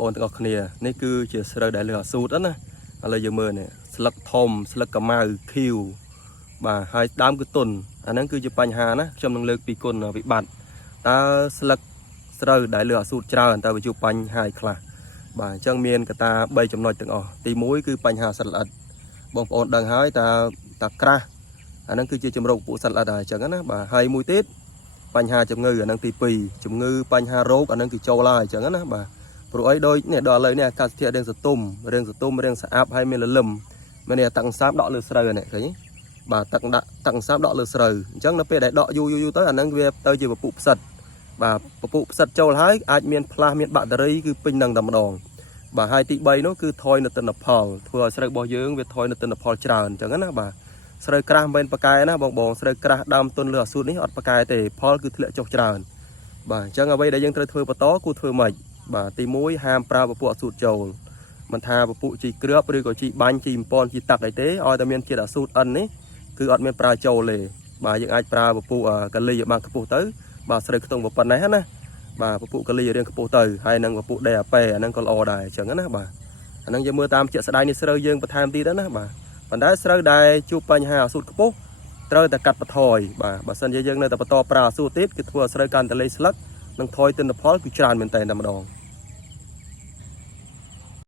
ប្អូនទាំងអស់គ្នានេះគឺជាស្រូវដែលលើអាស៊ូតណាឥឡូវយើងមើលនេះស្លឹកធំស្លឹកកម៉ៅខៀវបាទហើយដើមគឺទុនអាហ្នឹងគឺជាបញ្ហាណាខ្ញុំនឹងលើកពីគុណវិបត្តិតើស្លឹកស្រូវដែលលើអាស៊ូតច្រើនតើវាជួបបញ្ហាខ្លះបាទអញ្ចឹងមានកត្តា3ចំណុចទាំងអស់ទី1គឺបញ្ហាសត្វល្អិតបងប្អូនដឹងហើយតើក្រាស់អាហ្នឹងគឺជាជំរកពួកសត្វល្អិតហើយអញ្ចឹងណាបាទហើយមួយទៀតបញ្ហាជំងឺអាហ្នឹងទី2ជំងឺបញ្ហារោគអាហ្នឹងគឺចូលហើយអញ្ចឹងណាបាទព្រោះអីដូចនេះដល់ឥឡូវនេះអាកាសធាតុរឿងសតុំរឿងស្អាប់ហើយមានលលឹមមាននេះតាំងសាបដកលើស្រូវនេះឃើញបាទតាំងសាបដកលើស្រូវអញ្ចឹងនៅពេលដែលដកយូរទៅអាហ្នឹងវាទៅជាពពុះផ្សិតបាទពពុះផ្សិតចូលហើយអាចមានផ្លាស់មានបាក់តេរីគឺពេញនឹងតែម្ដងបាទហើយទី3នោះគឺថយនៅទិន្នផលធ្វើឲ្យស្រូវរបស់យើងវាថយនៅទិន្នផលច្រើនអញ្ចឹងណាបាទស្រូវក្រាស់មិនប្រកែណាបងស្រូវក្រាស់ដើមទុនលើអាស៊ូតនេះអត់ប្រកែទេផលគឺធ្លាក់ចុះច្រើនបាទអញ្ចឹងអ្វីដែលយើងត្រូវធ្វើបន្តគួរធ្វើម៉េចបាទទី1ហាមប្រើពពុះអាស៊ូតចូលមិនថាពពុះជីគ្រាប់ឬក៏ជីបាញ់ជីបំពន់ជីទឹកអីទេឲ្យតែមានជាតិអាស៊ូតអិននេះគឺអត់មានប្រើចូលទេបាទយើងអាចប្រើពពុះកាលីឲ្យបានខ្ពស់ទៅបាទស្រូវខ្ទង់ប៉ុណ្ណេះណាបាទពពុះកាលីរៀងខ្ពស់ទៅហើយនឹងពពុះដេអាប៉េអាហ្នឹងក៏ល្អដែរអញ្ចឹងណាបាទអាហ្នឹងយើងមើលតាមជាក់ស្ដែងនេះស្រូវយើងបន្ថែមទៀតណាបាទប៉ុន្តែស្រូវដែលជួបបញ្ហាអាស៊ូតខ្ពស់ត្រូវតែកាត់បន្ថយបាទបើសិនជាយើងនៅតែបន្តប្រើអាស៊ូតទៀតគឺធ្វើឲ្យស្រូវកាន់តែលេស្លឹកនិងថយទិន្នផលគឺច្រើនមែនតើតែម្ដង